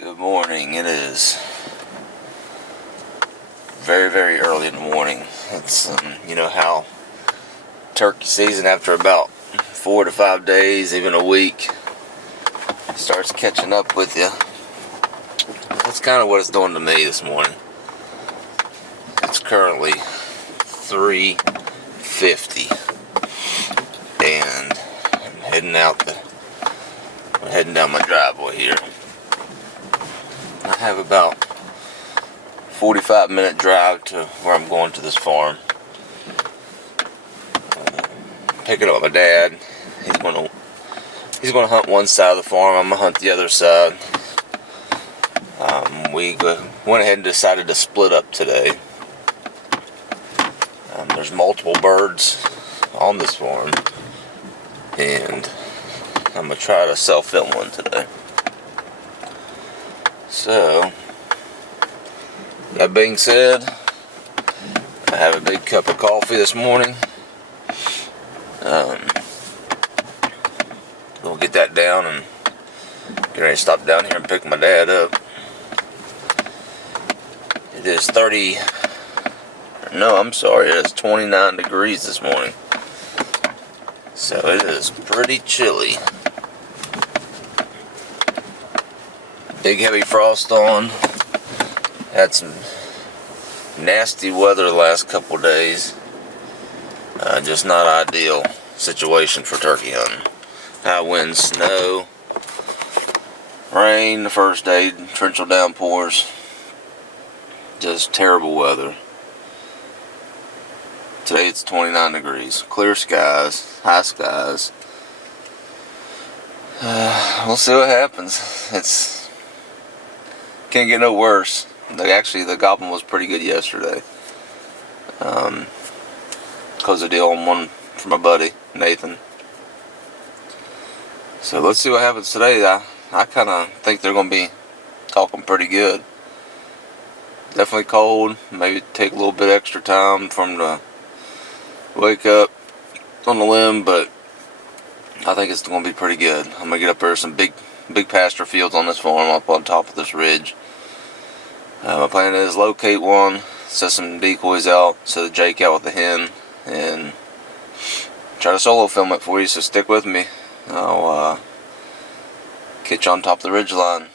Good morning. It is very, very early in the morning. It's, you know how turkey season after about 4 to 5 days, even a week, starts catching up with you. That's kind of what it's doing to me this morning. It's currently 3:50 and I'm heading down my driveway here. I have about 45-minute drive to where I'm going to this farm. Picking up my dad. He's gonna hunt one side of the farm. I'm gonna hunt the other side. We went ahead and decided to split up today. There's multiple birds on this farm, and I'm gonna try to self-film one today. So, that being said, I have a big cup of coffee this morning. We'll get that down and get ready to stop down here and pick my dad up. It is 29 degrees this morning. So it is pretty chilly. Big heavy frost on. Had some nasty weather the last couple days. Just not ideal situation for turkey hunting. High winds, snow, rain the first day, torrential downpours. Just terrible weather. Today it's 29 degrees. Clear skies, high skies. We'll see what happens. Can't get no worse. The goblin was pretty good yesterday. Closed the deal on one for my buddy, Nathan. So let's see what happens today. I kind of think they're going to be talking pretty good. Definitely cold. Maybe take a little bit extra time for them to wake up on the limb, but I think it's going to be pretty good. I'm going to get up there some big pasture fields on this farm up on top of this ridge. My plan is locate one, set some decoys out, set a Jake out with the hen, and try to solo film it for you, so stick with me. I'll catch you on top of the ridge line.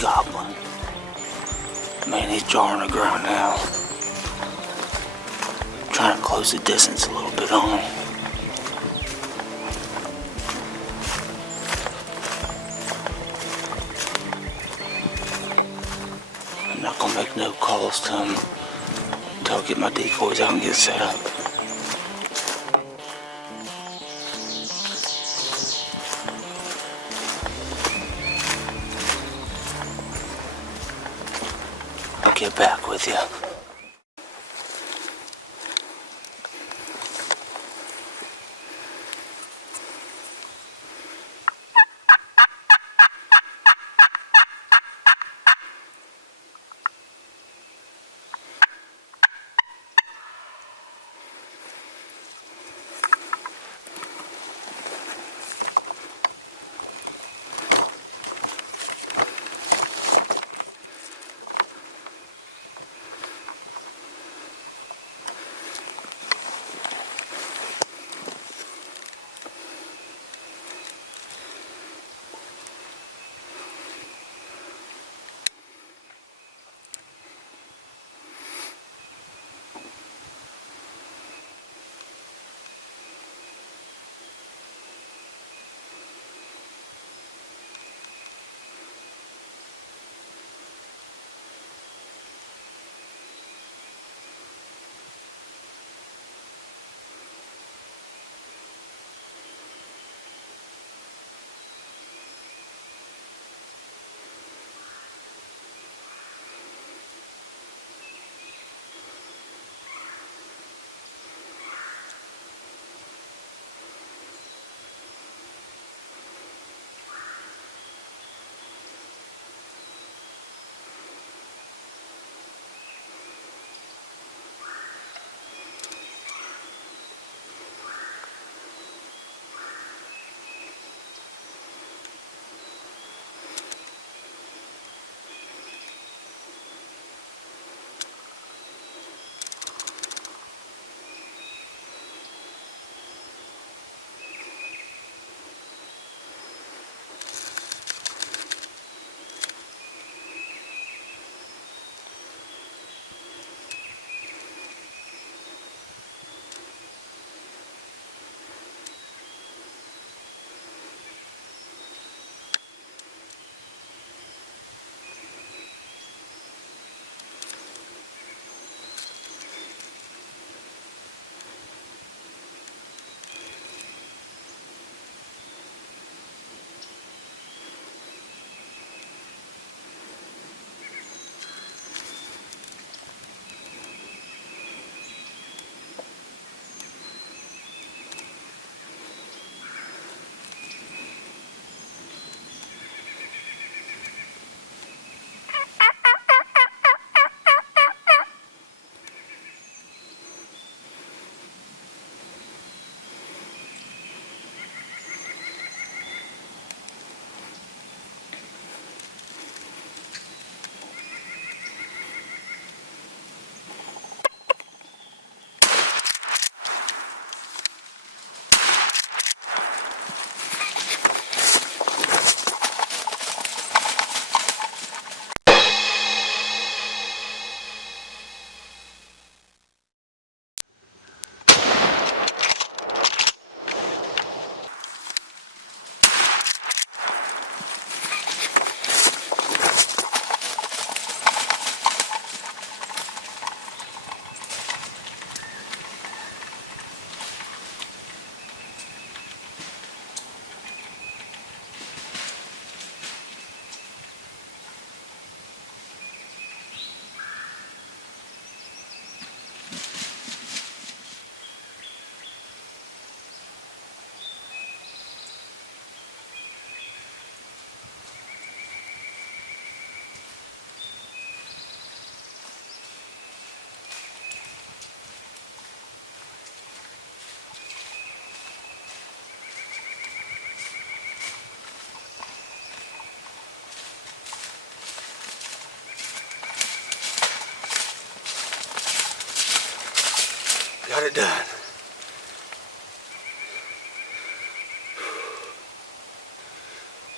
Gobbler. Man, he's jawing the ground now. I'm trying to close the distance a little bit on him. I'm not gonna make no calls to him until I get my decoys out and get set up. I'll get back with you.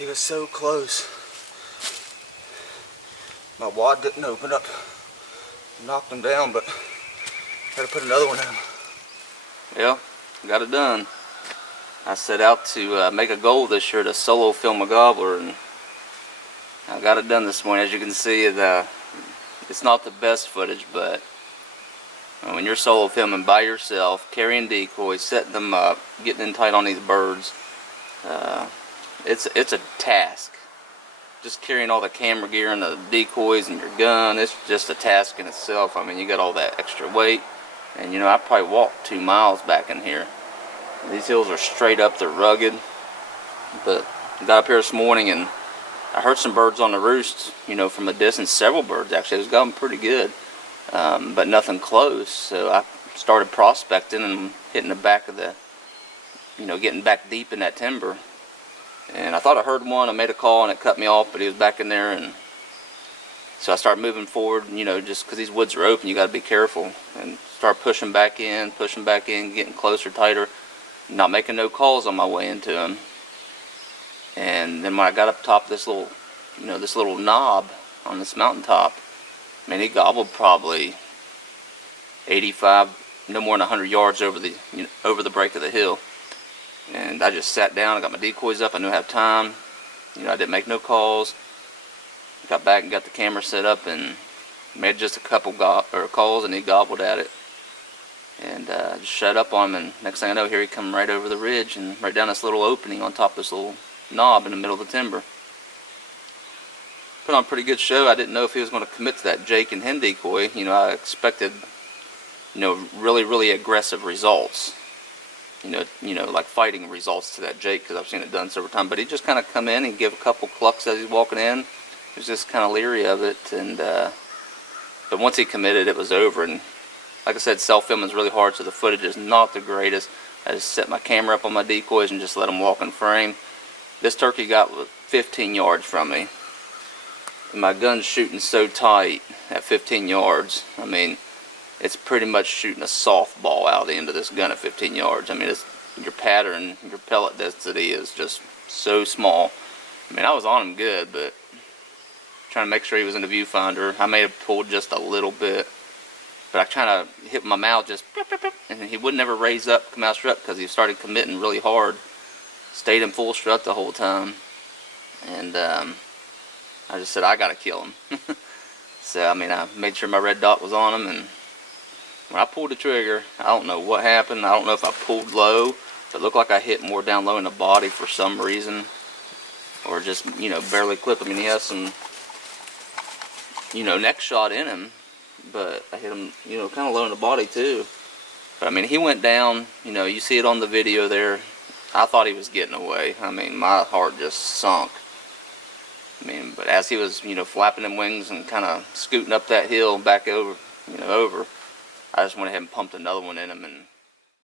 He was so close. My wad didn't open up. Knocked him down, but had to put another one in him. Yeah, got it done. I set out to make a goal this year to solo film a gobbler, and I got it done this morning. As you can see, it's not the best footage, but when you're solo filming by yourself, carrying decoys, setting them up, getting in tight on these birds, it's a task. Just carrying all the camera gear and the decoys and your gun, it's just a task in itself. I mean, you got all that extra weight, and I probably walked 2 miles back in here. These hills are straight up, they're rugged, but I got up here this morning and I heard some birds on the roost, from a distance, several birds actually. It was going pretty good, but nothing close. So I started prospecting and hitting the back of the, getting back deep in that timber. And I thought I heard one. I made a call and it cut me off, but he was back in there. And so I started moving forward, just because these woods are open, you got to be careful. And start pushing back in, getting closer, tighter. Not making no calls on my way into him. And then when I got up top of this little knob on this mountaintop, he gobbled probably 85, no more than 100 yards over the break of the hill. And I just sat down, I got my decoys up, I knew I had time. I didn't make no calls. Got back and got the camera set up and made just a couple calls, and he gobbled at it. And just shut up on him, and next thing I know, here he come right over the ridge and right down this little opening on top of this little knob in the middle of the timber. Put on a pretty good show. I didn't know if he was going to commit to that Jake and hen decoy. I expected, really, really aggressive results. Like fighting results to that Jake, because I've seen it done several times. But he just kind of come in and give a couple clucks as he's walking in. He was just kind of leery of it, and but once he committed, it was over. And like I said, self-filming is really hard, so the footage is not the greatest. I just set my camera up on my decoys and just let them walk in frame. This turkey got 15 yards from me. And my gun's shooting so tight at 15 yards. It's pretty much shooting a softball out of the end of this gun at 15 yards. Your pattern, your pellet density is just so small. I was on him good, but trying to make sure he was in the viewfinder. I may have pulled just a little bit. But I kind of hit my mouth just, and he would never raise up, come out strut, because he started committing really hard. Stayed in full strut the whole time. And I just said, I got to kill him. So, I made sure my red dot was on him, and when I pulled the trigger, I don't know what happened. I don't know if I pulled low, but it looked like I hit more down low in the body for some reason. Or just, barely clipped him. He has some, neck shot in him. But I hit him, kind of low in the body too. But he went down, you see it on the video there. I thought he was getting away. My heart just sunk. But as he was, flapping them wings and kind of scooting up that hill back over, I just went ahead and pumped another one in him, and